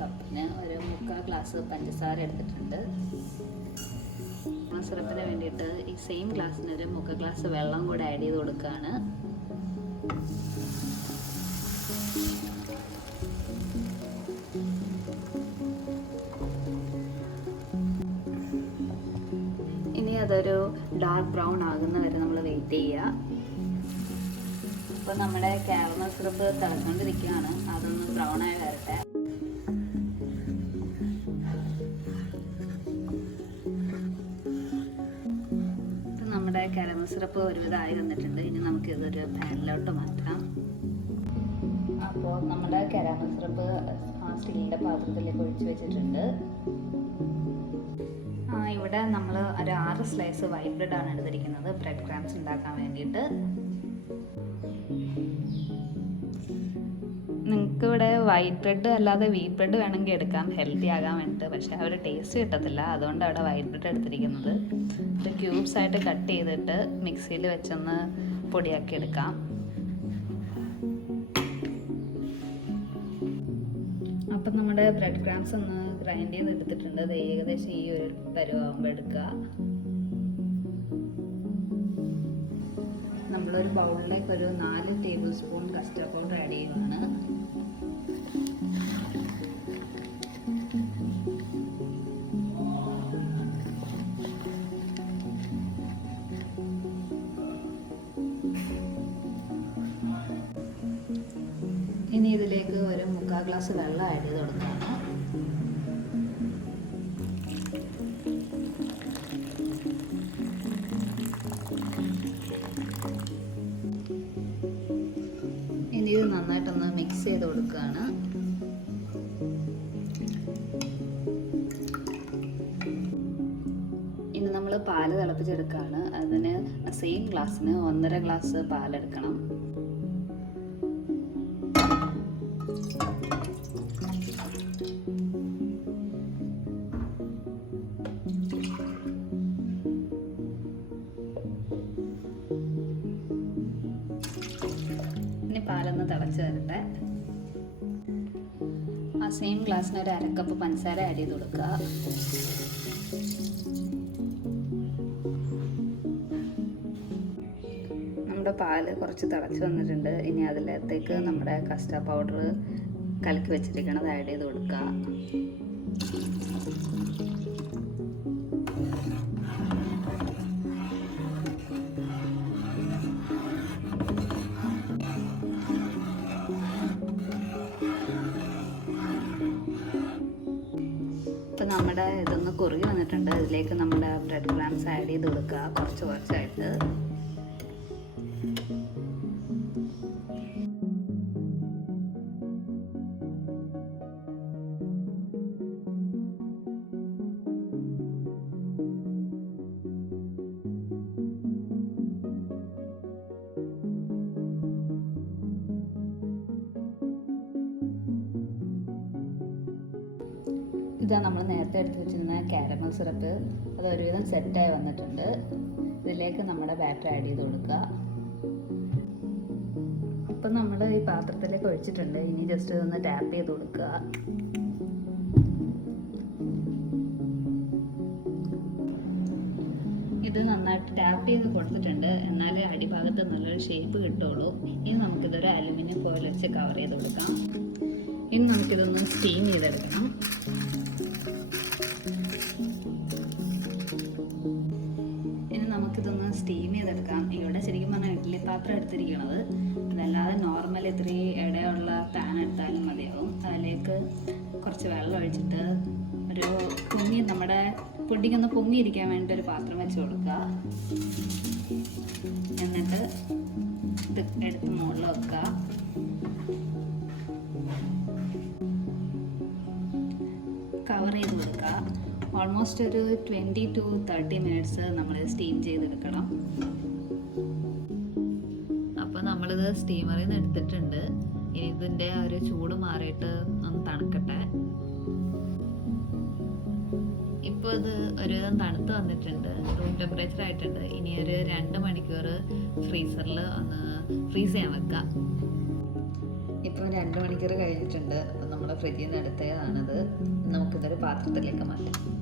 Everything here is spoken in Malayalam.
കപ്പിന് ഒരു 3/4 ഗ്ലാസ് പഞ്ചസാര എടുത്തിട്ടുണ്ട്. സിറപ്പിന് വേണ്ടിയിട്ട് ഈ സെയിം ഗ്ലാസ്സിന് ഒരു 3/4 ഗ്ലാസ് വെള്ളം കൂടെ ആഡ് ചെയ്ത് കൊടുക്കുകയാണ്. ഇനി അതൊരു ഡാർക്ക് ബ്രൗൺ ആകുന്ന വരെ നമ്മൾ വെയിറ്റ് ചെയ്യുക. ഇപ്പോൾ നമ്മുടെ കാരമൽ സിറപ്പ് തിളച്ചുകൊണ്ടിരിക്കുകയാണ്. അതൊന്ന് ബ്രൗൺ ആയി വരട്ടെ. നമ്മുടെ കാരമൽ സിറപ്പ് ഒരുവിധമായി വന്നിട്ടുണ്ട്. ഇനി നമുക്കിതൊരു പാനിലോട്ട് മാറ്റാം. അപ്പോൾ നമ്മുടെ കാരമൽ സിറപ്പ് ആ സ്റ്റീലിൻ്റെ പാത്രത്തിലേക്ക് ഒഴിച്ച് വെച്ചിട്ടുണ്ട്. ഇവിടെ നമ്മൾ ഒരു 6 സ്ലൈസ് വൈറ്റ് ബ്രെഡാണ് എടുത്തിരിക്കുന്നത് ബ്രെഡ് ക്രംസ് ഉണ്ടാക്കാൻ വേണ്ടിയിട്ട്. നിങ്ങൾക്ക് ഇവിടെ വൈറ്റ് ബ്രെഡ് അല്ലാതെ വീറ്റ് ബ്രെഡ് വേണമെങ്കിൽ എടുക്കാം, ഹെൽത്തി ആകാൻ വേണ്ടിയിട്ട്. പക്ഷേ ആ ഒരു ടേസ്റ്റ് കിട്ടത്തില്ല, അതുകൊണ്ട് അവിടെ വൈറ്റ് ബ്രെഡ് എടുത്തിരിക്കുന്നത്. ഇത് ക്യൂബ്സ് ആയിട്ട് കട്ട് ചെയ്തിട്ട് മിക്സിയിൽ വെച്ചൊന്ന് പൊടിയാക്കി എടുക്കാം. അപ്പം നമ്മുടെ ബ്രെഡ് ക്രംസ് ഒന്ന് ഗ്രൈൻഡ് ചെയ്ത് എടുത്തിട്ടുണ്ട്. അത് ഏകദേശം ഈ ഒരു പരുവാകുമ്പോൾ എടുക്കുക. നമ്മളൊരു ബൗളിലേക്ക് ഒരു 4 table spoon custard powder add ചെയ്യുകയാണ്. ഇനി ഇതിലേക്ക് ഒരു 3/4 ഗ്ലാസ് വെള്ളം ആഡ് ചെയ്ത് കൊടുക്കുകയാണ്. ഇനി ഇത് നന്നായിട്ടൊന്ന് മിക്സ് ചെയ്ത് കൊടുക്കുകയാണ്. ഇനി നമ്മൾ പാല് തിളപ്പിച്ചെടുക്കുകയാണ്. അതിന് സെയിം ഗ്ലാസ്സിന് 1.5 ഗ്ലാസ് പാലെടുക്കണം. ഇനി പാലൊന്ന് തിളച്ച് വരട്ടെ. ആ സെയിം ഗ്ലാസ്സിന് ഒരു 1/2 കപ്പ് പഞ്ചസാര ആഡ് ചെയ്ത് കൊടുക്കുക. നമ്മുടെ പാല് കുറച്ച് തിളച്ച് വന്നിട്ടുണ്ട്. ഇനി അതിലേക്ക് നമ്മുടെ കസ്റ്റർഡ് പൗഡർ കലക്കി വെച്ചിരിക്കണത് ആഡ് ചെയ്ത് കൊടുക്കുക. ഇപ്പം നമ്മുടെ ഇതൊന്ന് കുറുകി വന്നിട്ടുണ്ട്. ഇതിലേക്ക് നമ്മുടെ ബ്രെഡ് ക്രംസ് ആഡ് ചെയ്ത് കൊടുക്കുക കുറച്ച് കുറച്ചായിട്ട്. ഇതാ നമ്മൾ നേരത്തെ എടുത്ത് വെച്ചിരുന്ന കാരമൽ സിറപ്പ്. അത് ഒരുവിധം സെറ്റായി വന്നിട്ടുണ്ട്. ഇതിലേക്ക് നമ്മുടെ ബാറ്റർ ആഡ് ചെയ്ത് കൊടുക്കുക. ഇപ്പം നമ്മൾ ഈ പാത്രത്തിലേക്ക് ഒഴിച്ചിട്ടുണ്ട്. ഇനി ജസ്റ്റ് ഇതൊന്ന് ടാപ്പ് ചെയ്ത് കൊടുക്കുക. ഇത് നന്നായിട്ട് ടാപ്പ് ചെയ്ത് കൊടുത്തിട്ടുണ്ട്. എന്നാലേ അടിഭാഗത്ത് നല്ലൊരു ഷേപ്പ് കിട്ടുള്ളൂ. ഇനി നമുക്കിതൊരു അലുമിനിയം ഫോയിൽ വെച്ച് കവർ ചെയ്ത് കൊടുക്കാം. ഇനി നമുക്കിതൊന്ന് സ്റ്റീം ചെയ്തെടുക്കണം. നമുക്കിതൊന്ന് സ്റ്റീം ചെയ്തെടുക്കാം. ഇവിടെ ശരിക്കും പറഞ്ഞാൽ ഇഡ്ഡലി പാത്രം എടുത്തിരിക്കണത്. അതല്ലാതെ നോർമൽ ഇത്രയും ഇടയുള്ള പാൻ എടുത്താലും മതിയാവും. അതിലേക്ക് കുറച്ച് വെള്ളം ഒഴിച്ചിട്ട് ഒരു നമ്മുടെ പുഡിങ്ങൊന്ന് പൊങ്ങിയിരിക്കാൻ വേണ്ടി ഒരു പാത്രം വെച്ച് കൊടുക്കുക. എന്നിട്ട് ഇത് എടുത്ത് മുകളിൽ വെക്കുക. കവർ ചെയ്ത് കൊടുക്കുക. ഓൾമോസ്റ്റ് ഒരു 20 to 30 മിനിറ്റ്സ് നമ്മൾ സ്റ്റീം ചെയ്തെടുക്കണം. അപ്പോൾ നമ്മളിത് സ്റ്റീമറിൽ നിന്ന് എടുത്തിട്ടുണ്ട്. ഇനി ഇതിൻ്റെ ഒരു ചൂട് മാറിയിട്ട് ഒന്ന് തണുക്കട്ടെ. ഇപ്പോൾ ഇത് ഒരുവിധം തണുത്ത് വന്നിട്ടുണ്ട്. റൂം ടെമ്പറേച്ചർ ആയിട്ടുണ്ട്. ഇനി ഒരു 2 മണിക്കൂർ ഫ്രീസറിൽ ഒന്ന് ഫ്രീസ് ചെയ്യാൻ വെക്കാം. ഇപ്പോൾ 2 മണിക്കൂർ കഴിഞ്ഞിട്ടുണ്ട്. അപ്പം നമ്മൾ ഫ്രിഡ്ജിൽ നിന്ന് എടുത്തതാണത്. നമുക്കിതൊരു പാത്രത്തിലേക്ക് മാറ്റാം.